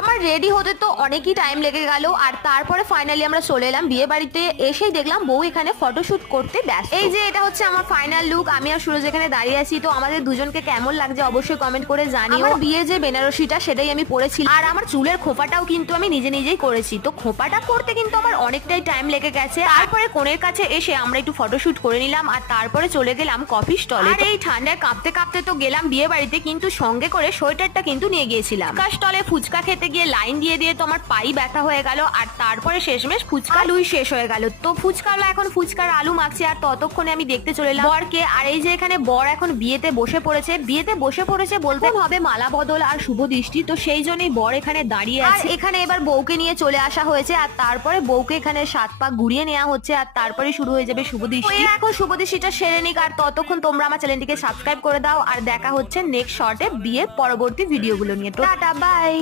আমার রেডি হতে তো অনেকই টাইম লেগে গেল, আর তারপরে ফাইনালি আমরা চলে এলাম বিয়ে বাড়িতে। এসেই দেখলাম বউ এখানে ফটোশুট করতে ব্যস্ত। এই যে এটা হচ্ছে আমার ফাইনাল লুক, আমি আর সুরজ এখানে দাঁড়িয়ে আছি। তো আমাদের দুজনকে কেমন লাগছে অবশ্যই কমেন্ট করে জানিও। আমার বিয়ে যে বেনারসিটা সেটাই আমি পরেছি, আর আমার চুলের খোপাটাও কিন্তু আমি নিজে নিজেই করেছি। তো খোপাটা করতে কিন্তু আমার অনেকটাই টাইম লেগে গেছে। তারপরে কোণের কাছে এসে আমরা একটু ফটোশুট করে নিলাম, আর তারপরে চলে গেলাম কফি স্টলে। আর এই ঠান্ডায় কাঁপতে কাঁপতে তো গেলাম বিয়ে বাড়িতে, কিন্তু সঙ্গে করে সোয়েটারটা কিন্তু নিয়ে গিয়েছিলাম। স্টলে ফুচকা খেতে গিয়ে লাইন দিয়ে দিয়ে তো আমার পাই ব্যথা হয়ে গেল, আর তারপরে শেষমেশ ফুচকা আলুই শেষ হয়ে গেল। তো ফুচকালো এখন ফুচকার আলু মাখছে, আর ততক্ষণে আমি দেখতে চলে এলাম বরকে। আর এই যে এখানে বর এখন বিয়েতে বসে পড়েছে বলতে হবে মালা বদল আর শুভ দৃষ্টি। তো সেই জন্যই বর এখানে দাঁড়িয়ে আছে। এখানে এবার বউকে নিয়ে চলে আসা হয়েছে, আর তারপরে বউকে এখানে 7 পা ঘুরিয়ে নেওয়া হচ্ছে, আর তারপরে শুরু হয়ে যাবে শুভ দৃষ্টি। এখন শুভ দৃষ্টিটা সেরে নিক, আর ততক্ষণ তোমরা আমার চ্যানেলটিকে সাবস্ক্রাইব করে দাও। আর দেখা হচ্ছে নেক্সট শর্টে বিয়ের পরবর্তী ভিডিওগুলো নিয়ে। Tata bye.